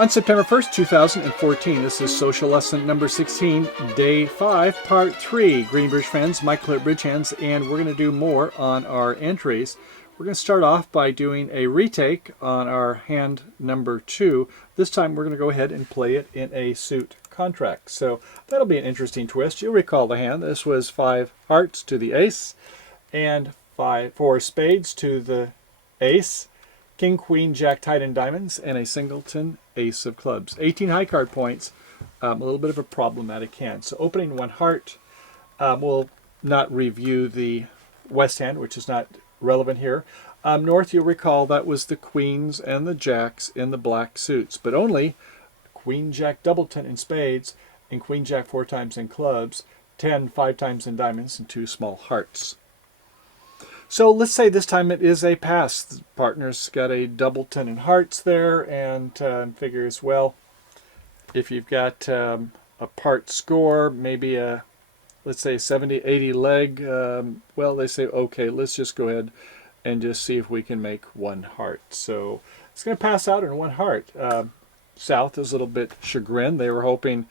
On September 1st, 2014, this is social lesson number 16, day 5, part 3. Green Bridge fans, Michael at Bridge Hands, and we're going to do more on our entries. We're going to start off by doing a retake on our hand number 2. This time we're going to go ahead and play it in a suit contract. So that'll be an interesting twist. You'll recall the hand. This was 5 hearts to the ace and 4 spades to the ace. King, Queen, Jack, tied in diamonds, and a singleton, ace of clubs. 18 high card points, a little bit of a problematic hand. So opening 1 heart, we'll not review the west hand, which is not relevant here. North, you'll recall that was the queens and the jacks in the black suits, but only Queen, Jack, doubleton in spades, and Queen, Jack 4 times in clubs, 10 5 times in diamonds, and 2 small hearts. So let's say this time it is a pass. The partner's got a doubleton in hearts there, and figures, well, if you've got a Partscore, maybe a, let's say 70, 80 leg, well, they say, okay, let's just go ahead and just see if we can make 1 heart. So it's going to pass out in 1 heart. South is a little bit chagrined. They were hoping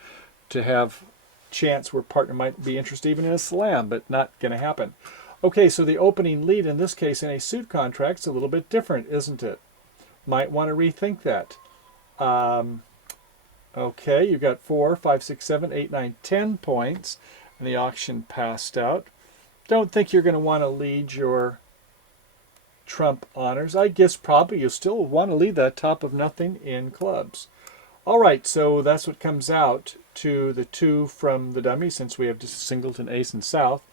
to have chance where partner might be interested even in a slam, but not going to happen. Okay, so the opening lead in this case in a suit contract is a little bit different, isn't it? Might want to rethink that. Okay, you've got 4, 5, 6, 7, 8, 9, 10 points, and the auction passed out. Don't think you're going to want to lead your trump honors. I guess probably you still want to lead that top of nothing in clubs. All right, so that's what comes out to the 2 from the dummy, since we have just a singleton, ace, and south.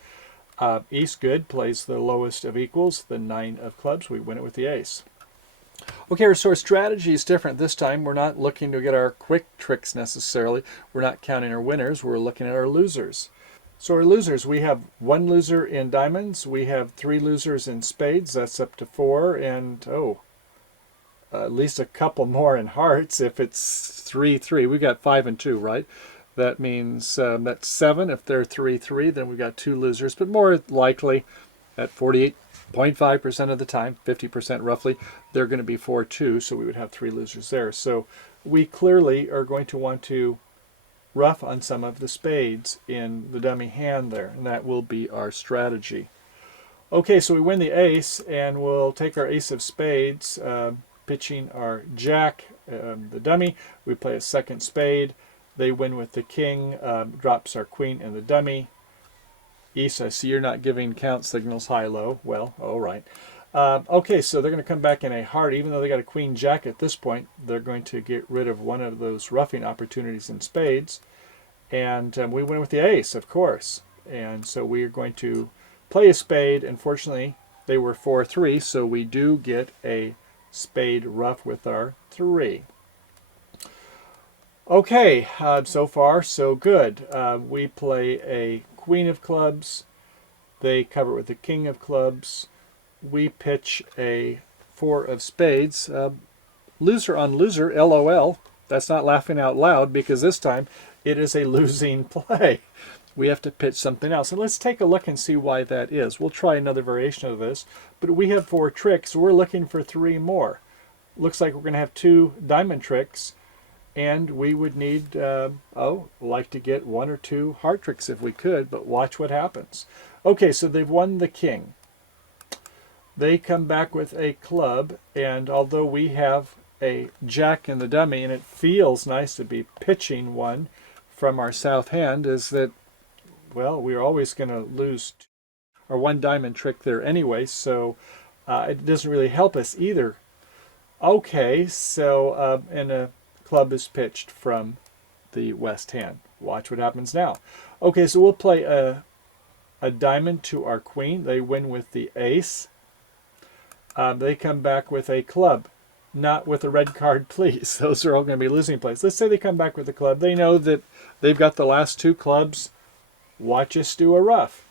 East good, plays the lowest of equals, the 9 of clubs. We win it with the ace. Okay, so our strategy is different this time. We're not looking to get our quick tricks necessarily. We're not counting our winners. We're looking at our losers. So our losers, we have 1 loser in diamonds. We have 3 losers in spades. That's up to 4. And, at least a couple more in hearts if it's 3-3. We've got 5 and 2, right? That means that's 7. If they're 3-3, then we've got 2 losers. But more likely, at 48.5% of the time, 50% roughly, they're going to be 4-2, so we would have 3 losers there. So we clearly are going to want to rough on some of the spades in the dummy hand there, and that will be our strategy. Okay, so we win the ace, and we'll take our ace of spades, pitching our jack, the dummy. We play a second spade. They win with the king, drops our queen in the dummy. East, I see you're not giving count signals high-low. Well, all right. Okay, so they're going to come back in a heart. Even though they got a queen jack at this point, they're going to get rid of one of those roughing opportunities in spades. And we win with the ace, of course. And so we are going to play a spade. Unfortunately, they were 4-3, so we do get a spade rough with our 3. Okay, so far so good. We play a queen of clubs. They cover it with the king of clubs. We pitch a 4 of spades. Loser on loser, LOL. That's not laughing out loud, because this time it is a losing play. We have to pitch something else. And let's take a look and see why that is. We'll try another variation of this. But we have 4 tricks. We're looking for 3 more. Looks like we're going to have 2 diamond tricks. And we would need, like to get 1 or 2 heart tricks if we could, but watch what happens. Okay, so they've won the king. They come back with a club, and although we have a jack in the dummy, and it feels nice to be pitching one from our south hand, is that, well, we're always going to lose our 1 diamond trick there anyway, so it doesn't really help us either. Okay, so, and a club is pitched from the west hand. Watch what happens now. Okay, so we'll play a diamond to our queen. They win with the ace. They come back with a club. Not with a red card, please. Those are all going to be losing plays. Let's say they come back with a club. They know that they've got the last 2 clubs. Watch us do a rough.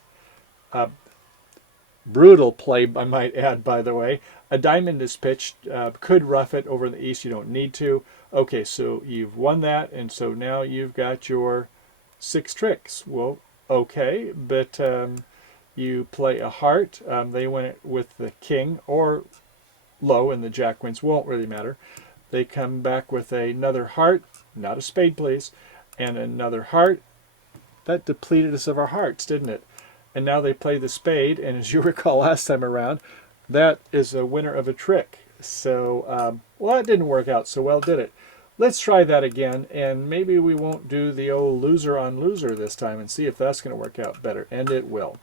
Brutal play, I might add, by the way. A diamond is pitched. Could rough it over the east. You don't need to. Okay, so you've won that, and so now you've got your 6 tricks. Well, okay, but you play a heart. They win it with the king, or low, and the jack wins. Won't really matter. They come back with another heart, not a spade please, and another heart. That depleted us of our hearts, didn't it? And now they play the spade, and as you recall last time around, that is a winner of a trick. So, well, that didn't work out so well, did it? Let's try that again, and maybe we won't do the old loser on loser this time and see if that's going to work out better, and it will.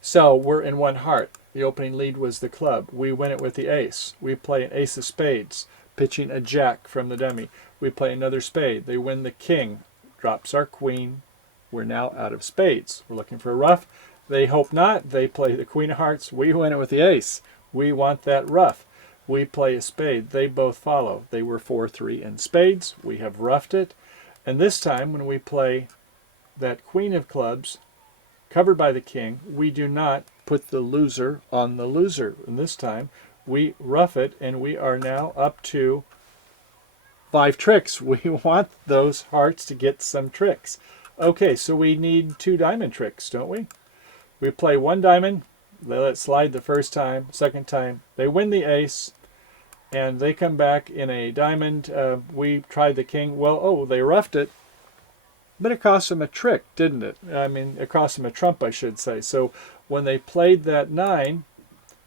So we're in one heart. The opening lead was the club. We win it with the ace. We play an ace of spades, pitching a jack from the dummy. We play another spade. They win the king, drops our queen. We're now out of spades. We're looking for a ruff. They hope not. They play the queen of hearts. We win it with the ace. We want that ruff. We play a spade. They both follow. They were 4-3 in spades. We have ruffed it. And this time when we play that queen of clubs, covered by the king, we do not put the loser on the loser. And this time we ruff it, and we are now up to 5 tricks. We want those hearts to get some tricks. Okay, so we need 2 diamond tricks, don't we? We play 1 diamond, they let it slide the first time, second time, they win the ace, and they come back in a diamond. We tried the king. Well, oh, they roughed it, but it cost them a trick, didn't it? I mean, it cost them a trump, I should say. So when they played that 9,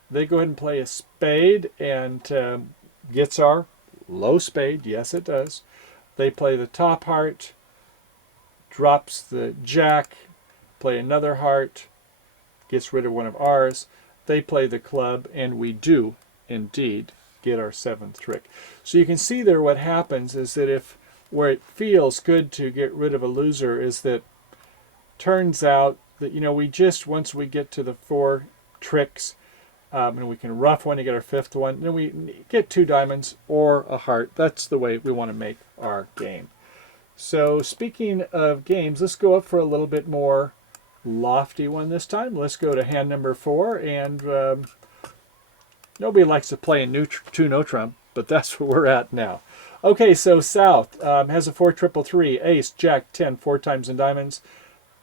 they go ahead and play a spade, and gets our low spade. Yes, it does. They play the top heart, drops the jack, play another heart, gets rid of one of ours. They play the club, and we do indeed get our 7th trick. So you can see there what happens is that if where it feels good to get rid of a loser is that turns out that, you know, we just, once we get to the 4 tricks, and we can ruff one to get our 5th one, then we get 2 diamonds or a heart. That's the way we want to make our game. So speaking of games, let's go up for a little bit more lofty one this time. Let's go to hand number 4, and nobody likes to play in 2 no trump, but that's where we're at now. Okay, so South has a 4-3-3, ace, jack, 10, 4 times in diamonds,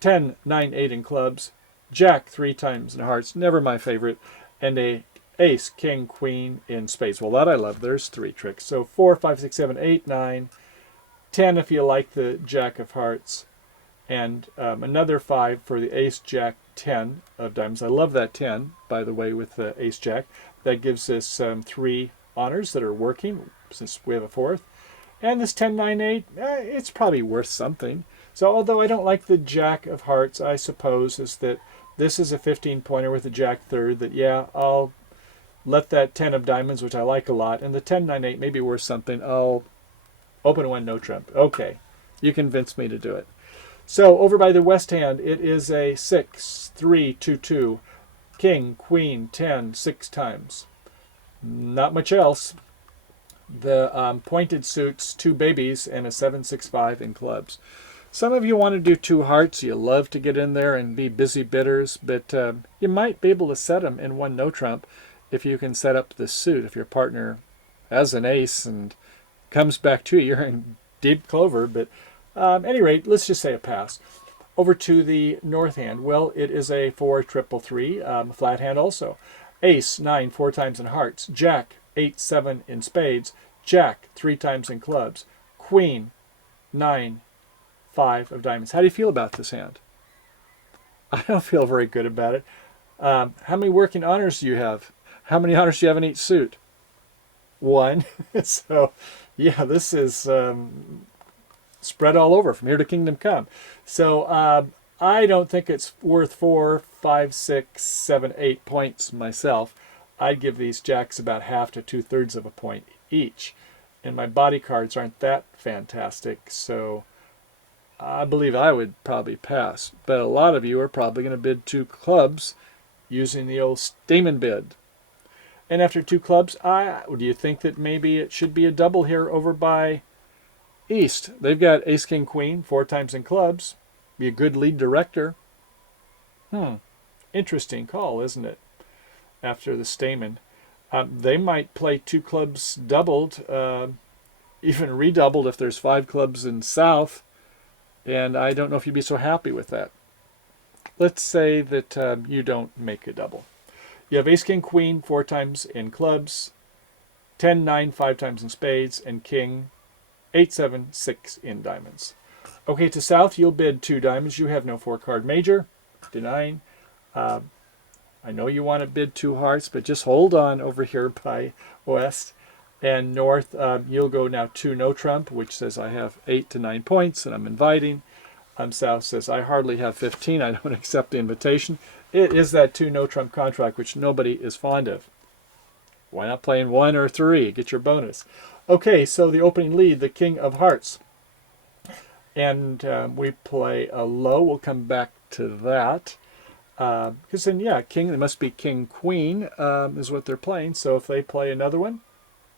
10, 9, 8 in clubs, jack 3 times in hearts, never my favorite, and a ace, king, queen in spades. Well, that I love. There's 3 tricks. So 4, 5, 6, 7, 8, 9, 10 if you like the jack of hearts, and another 5 for the ace, jack, 10 of diamonds. I love that 10, by the way, with the ace, jack. That gives us 3 honors that are working since we have a 4th. And this 10, 9, 8, it's probably worth something. So although I don't like the jack of hearts, I suppose is that this is a 15-pointer with a jack 3rd that, yeah, I'll let that 10 of diamonds, which I like a lot, and the 10, 9, 8 may be worth something. I'll open 1 no trump. Okay, you convinced me to do it. So over by the west hand, it is a 6, 3, 2, 2, king, queen, 10, 6 times. Not much else. The pointed suits, 2 babies, and a 7, 6, 5 in clubs. Some of you want to do 2 hearts. You love to get in there and be busy bidders, but you might be able to set them in 1 no trump if you can set up the suit. If your partner has an ace and comes back to you, you're in deep clover. But at any rate, let's just say a pass. Over to the north hand. Well, it is a 4-3-3, flat hand also. Ace, 9, 4 times in hearts. Jack, 8, 7 in spades. Jack, 3 times in clubs. Queen, 9, 5 of diamonds. How do you feel about this hand? I don't feel very good about it. How many working honors do you have? How many honors do you have in each suit? 1. So, yeah, this is spread all over from here to kingdom come. So I don't think it's worth 4, 5, 6, 7, 8 points myself. I'd give these jacks about half to 2/3 of a point each. And my body cards aren't that fantastic, so I believe I would probably pass. But a lot of you are probably going to bid 2 clubs using the old Stamen bid. And after 2 clubs, do you think that maybe it should be a double here over by East? They've got ace, king, queen, 4 times in clubs. Be a good lead director. Interesting call, isn't it? After the Stamen. They might play 2 clubs doubled, even redoubled if there's 5 clubs in South. And I don't know if you'd be so happy with that. Let's say that you don't make a double. You have ace, king, queen, 4 times in clubs. 10, 9, 5 times in spades, and king, 8, 7, 6 in diamonds. Okay, to south, you'll bid 2 diamonds. You have no 4-card major. Denying. I know you want to bid 2 hearts, but just hold on over here by west. And north, you'll go now 2 no trump, which says I have 8 to 9 points, and I'm inviting. South says I hardly have 15. I don't accept the invitation. It is that 2 no trump contract, which nobody is fond of. Why not play in 1 or 3? Get your bonus. Okay, so the opening lead, the king of hearts. And we play a low. We'll come back to that. Because then, yeah, king, they must be king, queen is what they're playing. So if they play another one,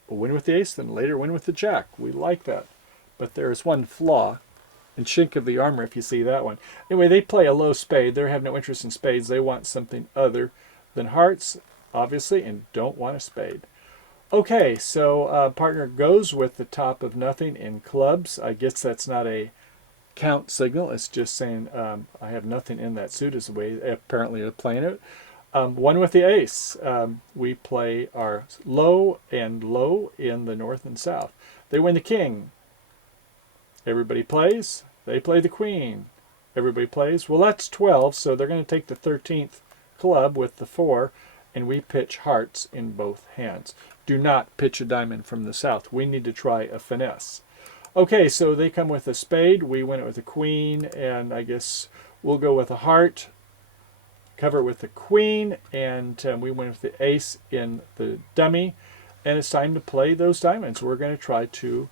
we'll win with the ace, then later win with the jack. We like that. But there is one flaw, and chink of the armor if you see that one. Anyway, they play a low spade. They have no interest in spades. They want something other than hearts, obviously, and don't want a spade. Okay, so partner goes with the top of nothing in clubs. I guess that's not a count signal. It's just saying I have nothing in that suit is the way apparently they're playing it. 1 with the ace. We play our low and low in the north and south. They win the king. Everybody plays. They play the queen. Everybody plays. Well, that's 12, so they're going to take the 13th club with the 4, and we pitch hearts in both hands. Do not pitch a diamond from the south. We need to try a finesse. Okay, so they come with a spade. We win it with a queen, and I guess we'll go with a heart, cover it with the queen, and we win with the ace in the dummy. And it's time to play those diamonds. We're going to try to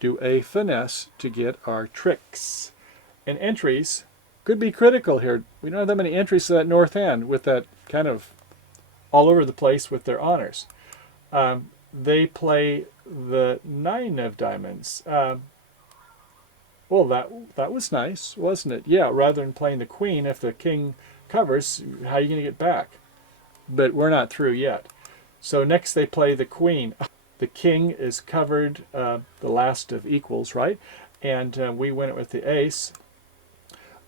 do a finesse to get our tricks. And entries could be critical here. We don't have that many entries to that north hand with that kind of all over the place with their honors. They play the 9 of diamonds. Well, that was nice, wasn't it? Yeah, rather than playing the queen, if the king covers, how are you going to get back? But we're not through yet. So next they play the queen. The king is covered, the last of equals, right? And we win it with the ace.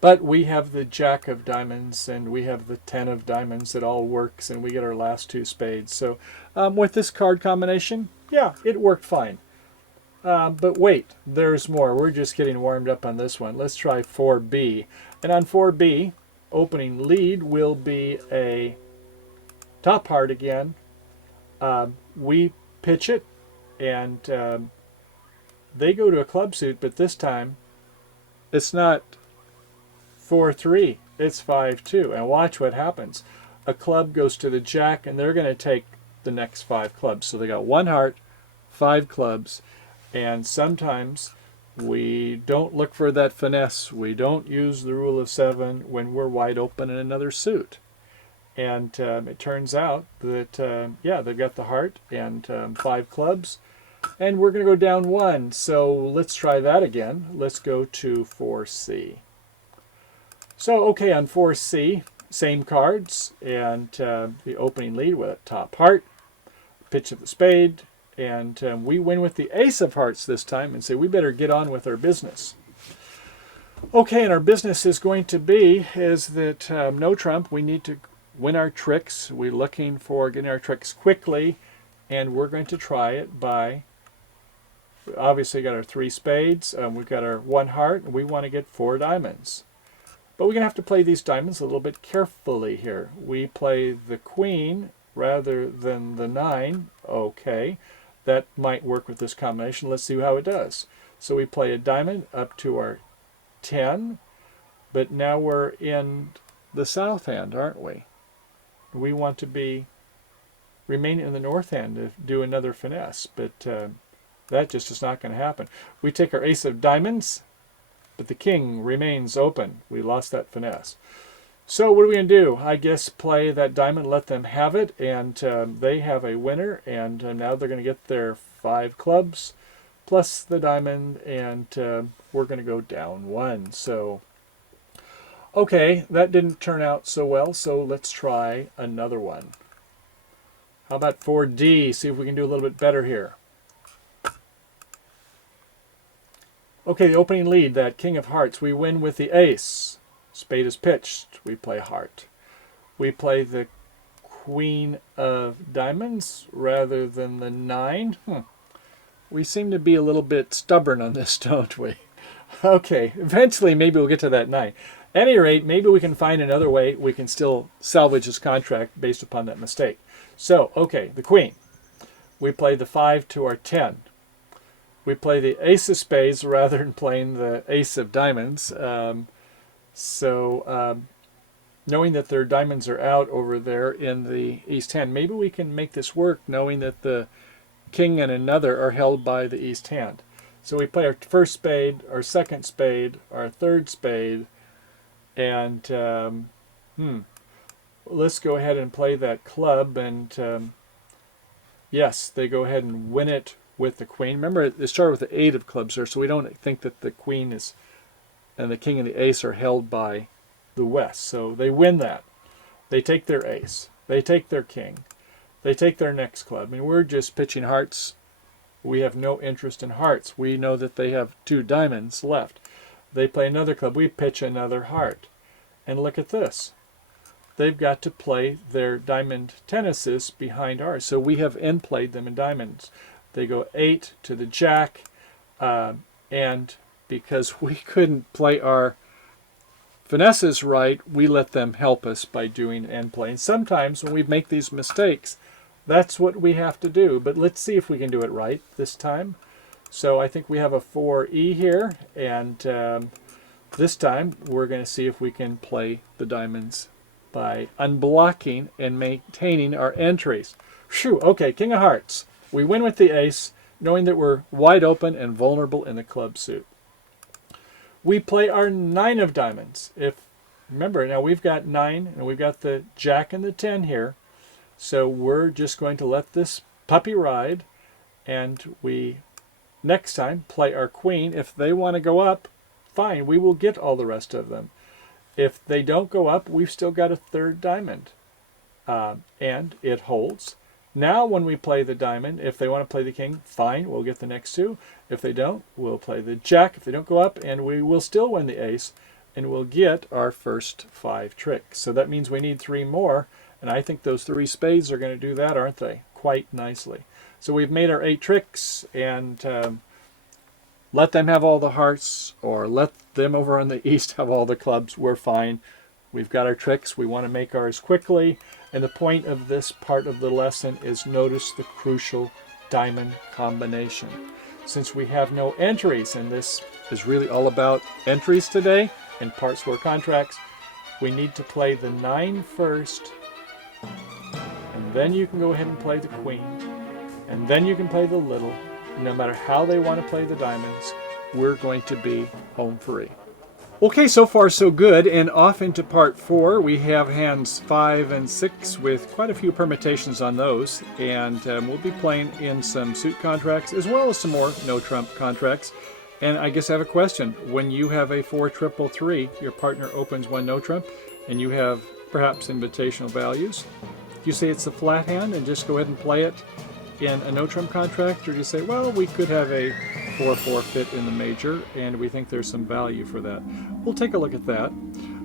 But we have the jack of diamonds, and we have the 10 of diamonds. It all works, and we get our last 2 spades. So with this card combination, yeah, it worked fine. But wait, there's more. We're just getting warmed up on this one. Let's try 4B. And on 4B, opening lead will be a top heart again. We pitch it, and they go to a club suit, but this time it's not 4-3, it's 5-2. And watch what happens. A club goes to the jack, and they're going to take the next 5 clubs. So they got 1 heart, 5 clubs, and sometimes we don't look for that finesse. We don't use the rule of 7 when we're wide open in another suit. And it turns out that, yeah, they've got the heart and 5 clubs, and we're going to go down 1. So let's try that again. Let's go to 4C. So, okay, on 4C, same cards, and the opening lead with a top heart, pitch of the spade, and we win with the ace of hearts this time and say we better get on with our business. Okay, and our business is going to be is that no trump, we need to win our tricks. We're looking for getting our tricks quickly, and we're going to try it by, obviously got our 3 spades, we've got our 1 heart, and we want to get 4 diamonds. But we're going to have to play these diamonds a little bit carefully here. We play the queen rather than the 9. Okay, that might work with this combination. Let's see how it does. So we play a diamond up to our 10, but now we're in the south hand, aren't we? We want to be remaining in the north hand to do another finesse, but that just is not going to happen. We take our ace of diamonds, but the king remains open. We lost that finesse. So what are we going to do? I guess play that diamond, let them have it, and they have a winner, and now they're going to get their 5 clubs plus the diamond, and we're going to go down 1. So, okay, that didn't turn out so well, so let's try another one. How about 4D? See if we can do a little bit better here. Okay, the opening lead, that king of hearts, we win with the ace. Spade is pitched. We play heart. We play the queen of diamonds rather than the 9. We seem to be a little bit stubborn on this, don't we? Okay, eventually maybe we'll get to that 9. At any rate, maybe we can find another way we can still salvage this contract based upon that mistake. So, okay, the queen. We play the 5 to our 10. We play the ace of spades rather than playing the ace of diamonds. Knowing that their diamonds are out over there in the east hand, maybe we can make this work knowing that the king and another are held by the east hand. So we play our first spade, our second spade, our third spade, and let's go ahead and play that club. And yes, they go ahead and win it with the queen. Remember, it started with the 8 of clubs there, so we don't think that the queen is and the king and the ace are held by the west. So they win that. They take their ace. They take their king. They take their next club. I mean, we're just pitching hearts. We have no interest in hearts. We know that they have 2 diamonds left. They play another club. We pitch another heart. And look at this. They've got to play their diamond tennises behind ours. So we have end played them in diamonds. They go 8 to the jack. And because we couldn't play our finesses right, we let them help us by doing end play. And sometimes when we make these mistakes, that's what we have to do. But let's see if we can do it right this time. So I think we have a 4E here, and this time we're going to see if we can play the diamonds by unblocking and maintaining our entries. Phew, okay, king of hearts. We win with the ace, knowing that we're wide open and vulnerable in the club suit. We play our 9 of diamonds. Remember, now we've got 9, and we've got the jack and the 10 here. So we're just going to let this puppy ride, and we, next time, play our queen. If they want to go up, fine, we will get all the rest of them. If they don't go up, we've still got a 3rd diamond, and it holds. Now when we play the diamond, if they want to play the king, fine, we'll get the next 2. If they don't, we'll play the jack. If they don't go up, and we will still win the ace, and we'll get our first 5 tricks. So that means we need 3 more, and I think those 3 spades are going to do that, aren't they? Quite nicely. So we've made our 8 tricks, and let them have all the hearts, or let them over on the east have all the clubs. We're fine. We've got our tricks. We want to make ours quickly. And the point of this part of the lesson is notice the crucial diamond combination. Since we have no entries, and this is really all about entries today in Partscore contracts, we need to play the 9 first, and then you can go ahead and play the queen, and then you can play the little. No matter how they want to play the diamonds, we're going to be home free. Okay, so far so good, and off into part 4. We have hands 5 and 6 with quite a few permutations on those, and we'll be playing in some suit contracts as well as some more no trump contracts. And I guess I have a question. When you have a 4-3-3, your partner opens 1 no trump, and you have perhaps invitational values, do you say it's a flat hand and just go ahead and play it in a no trump contract, or do you say, well, we could have a 4-4 fit in the major, and we think there's some value for that? We'll take a look at that.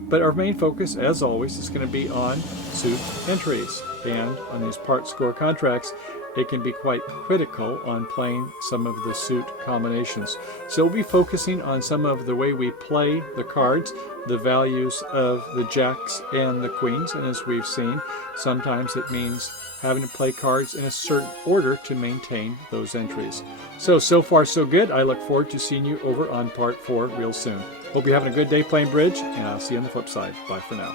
But our main focus, as always, is going to be on suit entries. And on these Partscore contracts, it can be quite critical on playing some of the suit combinations. So we'll be focusing on some of the way we play the cards, the values of the jacks and the queens. And as we've seen, sometimes it means having to play cards in a certain order to maintain those entries. So far so good. I look forward to seeing you over on part 4 real soon. Hope you're having a good day playing bridge, and I'll see you on the flip side. Bye for now.